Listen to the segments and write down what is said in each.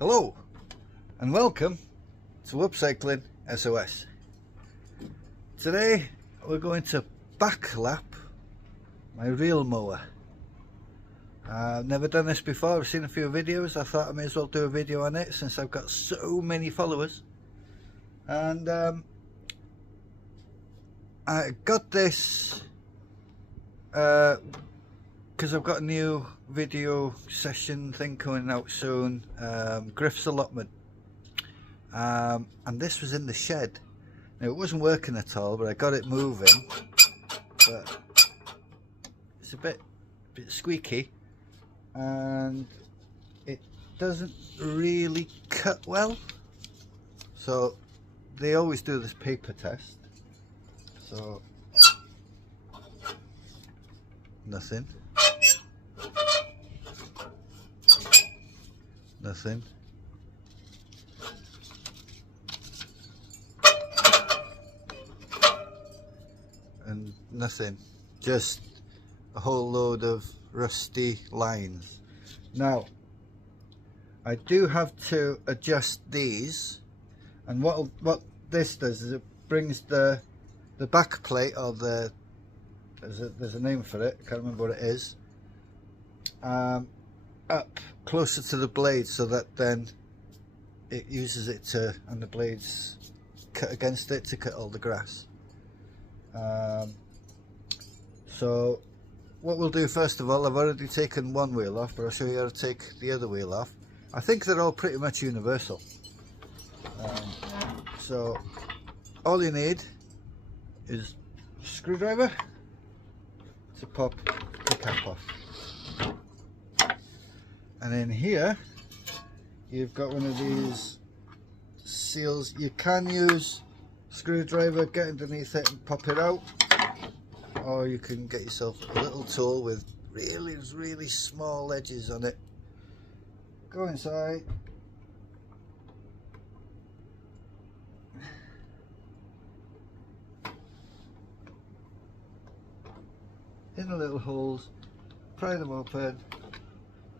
Hello and welcome to Upcycling SOS. Today we're going to backlap my reel mower. I've never done this before. I've seen a few videos. I thought I may as well do a video on it since I've got so many followers. And I got this because I've got a new video session thing coming out soon, Griff's allotment, and this was in the shed. Now it wasn't working at all, but I got it moving, but it's a bit squeaky and it doesn't really cut well, so they always do this paper test. So nothing, and nothing, just a whole load of rusty lines. Now I do have to adjust these, and what this does is it brings the back plate, or there's a name for it, I can't remember what it is, up closer to the blade, so that then it uses it to, and the blades cut against it to cut all the grass. So what we'll do first of all, I've already taken one wheel off, but I'll show you how to take the other wheel off. I think they're all pretty much universal. So all you need is a screwdriver to pop the cap off, and in here you've got one of these seals. You can use a screwdriver, get underneath it and pop it out, or you can get yourself a little tool with really small edges on it. Go inside, in the little holes, pry them open,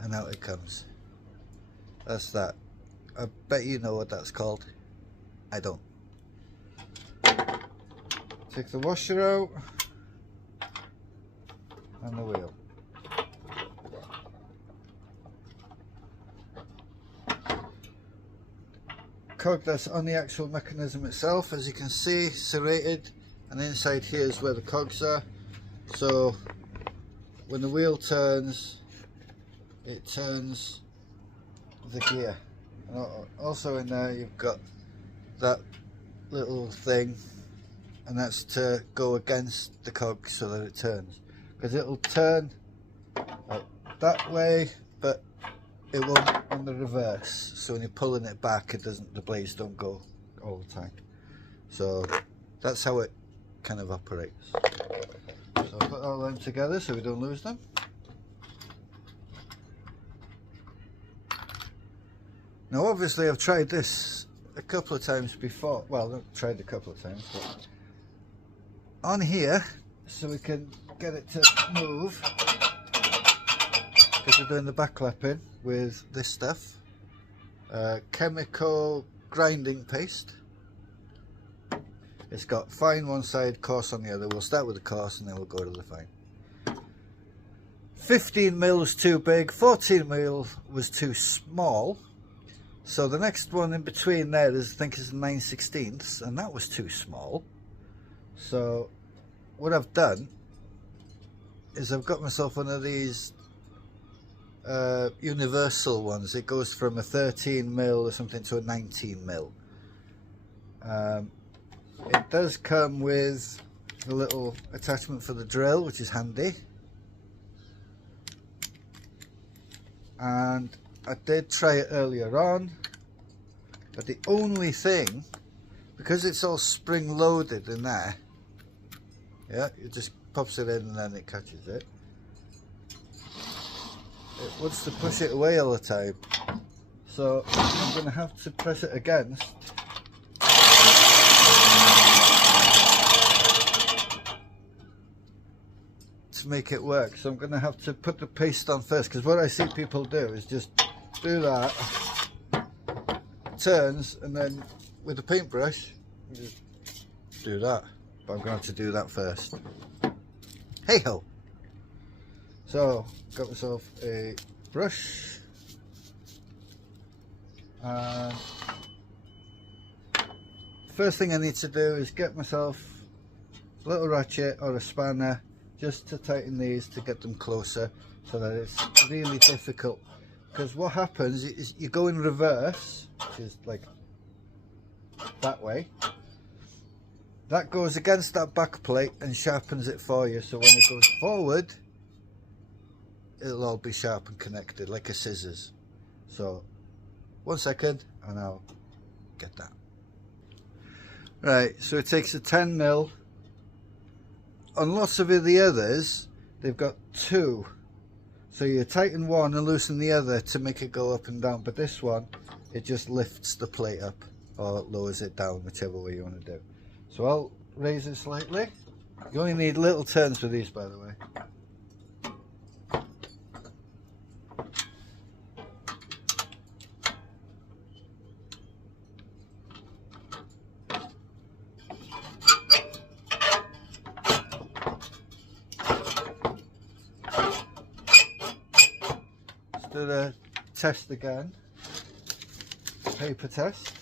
and out it comes. That's that. I bet you know what that's called. I don't. Take the washer out and the wheel. Cog that's on the actual mechanism itself, as you can see, serrated, and inside here is where the cogs are. So when the wheel turns, it turns the gear. Also in there you've got that little thing, and that's to go against the cog so that it turns, because it'll turn like that way, but it won't on the reverse. So when you're pulling it back, it doesn't, the blades don't go all the time. So that's how it kind of operates. So I'll put all them together so we don't lose them. Now obviously I've tried this a couple of times before. Well, not tried a couple of times, but on here, so we can get it to move, because we're doing the backlapping with this stuff, chemical grinding paste. It's got fine one side, coarse on the other. We'll start with the coarse and then we'll go to the fine. 15 mil was too big, 14 mil was too small. So the next one in between there is, I think, is 9/16, and that was too small. So what I've done is I've got myself one of these universal ones. It goes from a 13 mil or something to a 19 mil. It does come with a little attachment for the drill, which is handy, and I did try it earlier on, but the only thing, because it's all spring loaded in there, yeah, it just pops it in and then it catches it. It wants to push it away all the time, so I'm going to have to press it against to make it work. So I'm going to have to put the paste on first, because what I see people do is just do that turns, and then with the paintbrush you just do that, but I'm going to have to do that first. Hey ho! So got myself a brush, and first thing I need to do is get myself a little ratchet or a spanner just to tighten these to get them closer, so that it's really difficult, because what happens is you go in reverse, which is like that way. That goes against that back plate and sharpens it for you, so when it goes forward it'll all be sharp and connected like a scissors. So 1 second and I'll get that. Right, so it takes a 10mm. On lots of the others they've got 2, so you tighten one and loosen the other to make it go up and down, but this one, it just lifts the plate up or lowers it down, whichever way you want to do. So I'll raise it slightly. You only need little turns for these, by the way. Let's do the test again. Paper test.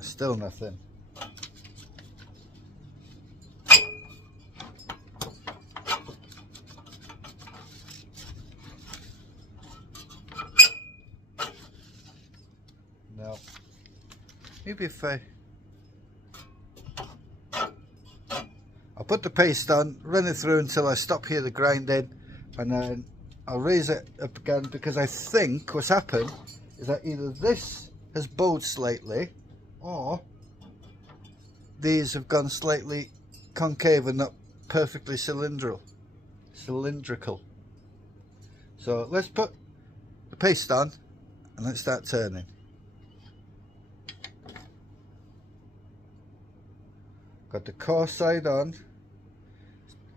Still nothing. No. Maybe if I'll put the paste on, run it through until I stop here the grinding, and then I'll raise it up again, because I think what's happened is that either this has bowed slightly, or these have gone slightly concave and not perfectly cylindrical. So let's put the paste on and let's start turning. Got the coarse side on.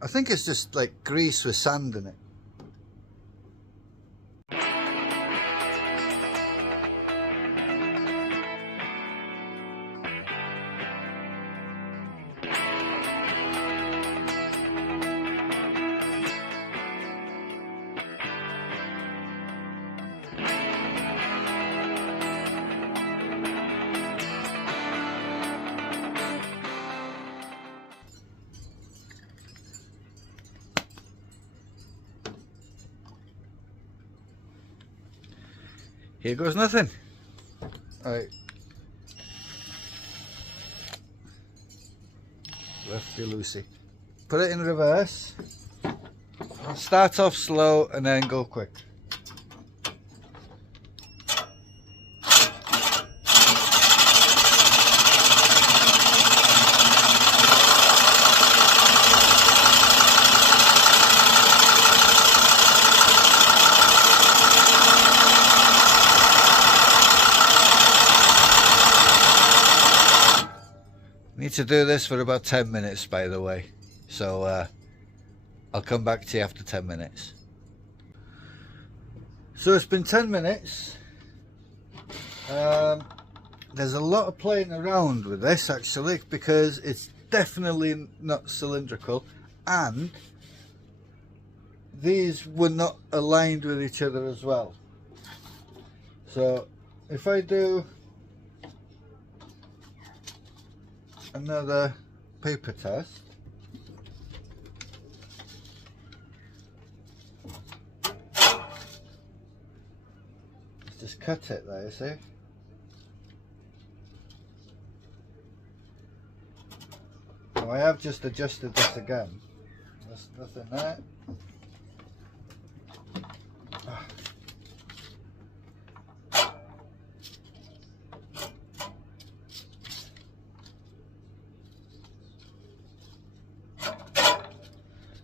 I think it's just like grease with sand in it. Here goes nothing. Alright. Lefty loosey. Put it in reverse. Start off slow and then go quick. Need to do this for about 10 minutes, by the way, so I'll come back to you after 10 minutes. So it's been 10 minutes. There's a lot of playing around with this actually, because it's definitely not cylindrical, and these were not aligned with each other as well. So if I do another paper test, let's just cut it there, you see. Now I have just adjusted this again. There's nothing there.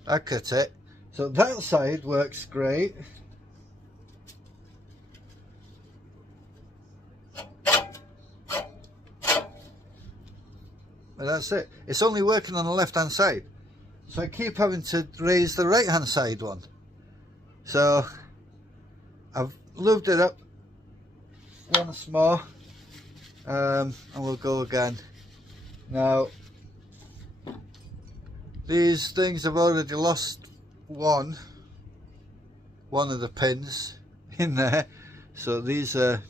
I cut it, so that side works great. But that's it. It's only working on the left hand side. So I keep having to raise the right hand side one. So I've lubed it up once more, and we'll go again. Now these things have already lost one of the pins in there, so these are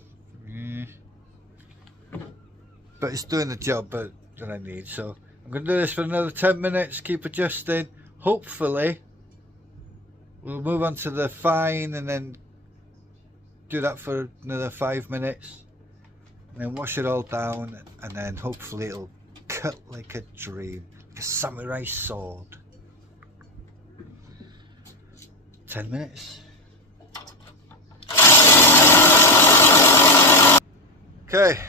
but it's doing the job that I need. So I'm going to do this for another 10 minutes, keep adjusting. Hopefully we'll move on to the fine and then do that for another 5 minutes and then wash it all down, and then hopefully it'll cut like a dream, like a samurai sword. 10 minutes. Okay,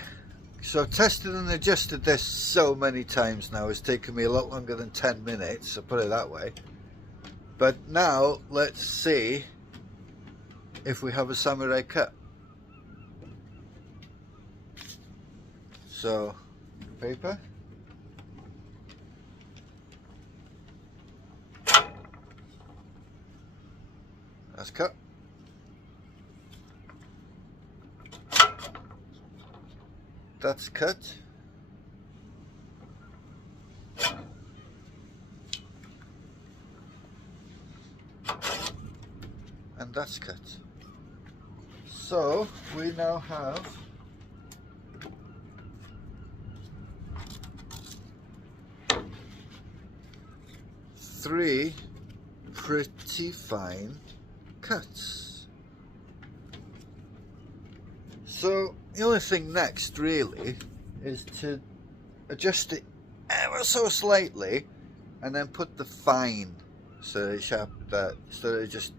so I've tested and adjusted this so many times now, it's taken me a lot longer than 10 minutes, I'll put it that way. But now let's see if we have a samurai cut. So, paper. That's cut. That's cut. And that's cut. So we now have three pretty fine cuts. So the only thing next really is to adjust it ever so slightly and then put the fine so it sharp so it just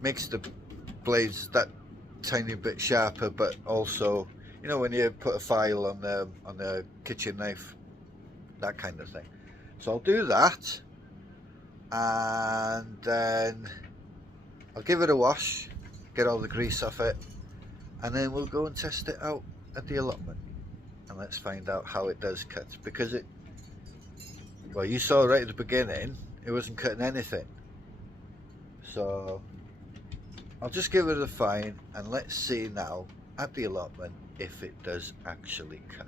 makes the blades that tiny bit sharper, but also, you know, when you put a file on the kitchen knife, that kind of thing. So I'll do that, and then I'll give it a wash, get all the grease off it, and then we'll go and test it out at the allotment, and let's find out how it does cut. Because it, well, you saw right at the beginning it wasn't cutting anything, so I'll just give it a fine and let's see now at the allotment if it does actually cut.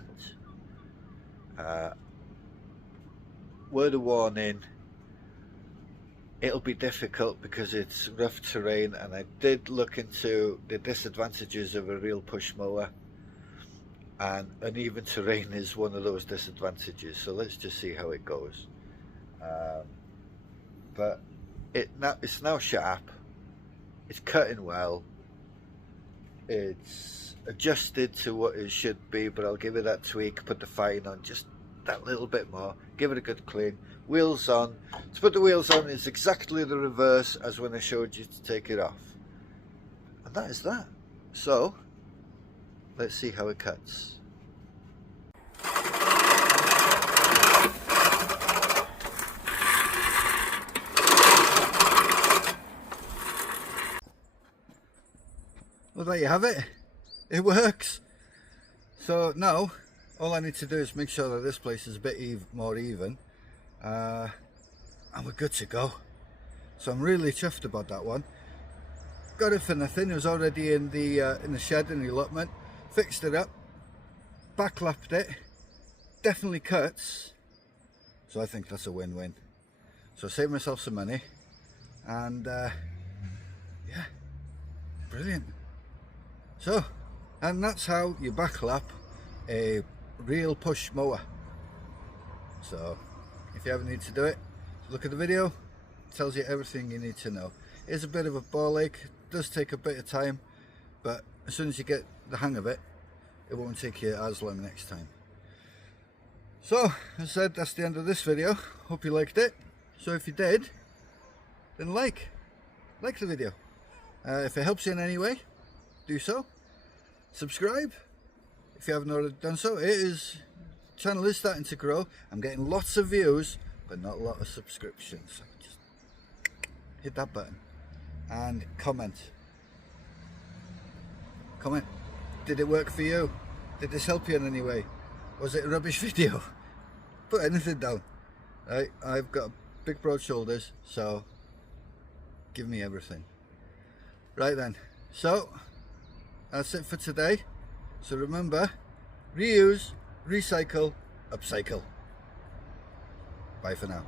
Word of warning, it'll be difficult because it's rough terrain, and I did look into the disadvantages of a real push mower, and uneven terrain is one of those disadvantages, so let's just see how it goes. But it's now sharp, it's cutting well, it's adjusted to what it should be, but I'll give it that tweak, put the fine on just that little bit more, give it a good clean. Wheels on. To put the wheels on is exactly the reverse as when I showed you to take it off, and that is that. So let's see how it cuts. Well, there you have it. It works. So now all I need to do is make sure that this place is a bit more even, and we're good to go. So I'm really chuffed about that one. Got it for nothing. It was already in the shed in the allotment. Fixed it up, backlapped it, definitely cuts. So I think that's a win-win. So I saved myself some money, and yeah, brilliant. So, and that's how you backlap a real push mower. So if you ever need to do it, look at the video, it tells you everything you need to know. It's a bit of a ball ache, it does take a bit of time, but as soon as you get the hang of it, it won't take you as long next time. So as I said, that's the end of this video. Hope you liked it. So if you did, then like the video. If it helps you in any way, do so. Subscribe if you haven't already done so. Channel is starting to grow. I'm getting lots of views, but not a lot of subscriptions. So just hit that button and comment. Did it work for you? Did this help you in any way? Was it a rubbish video? Put anything down. Right, I've got big broad shoulders, so give me everything. Right then, so that's it for today. So remember, reuse, recycle, upcycle. Bye for now.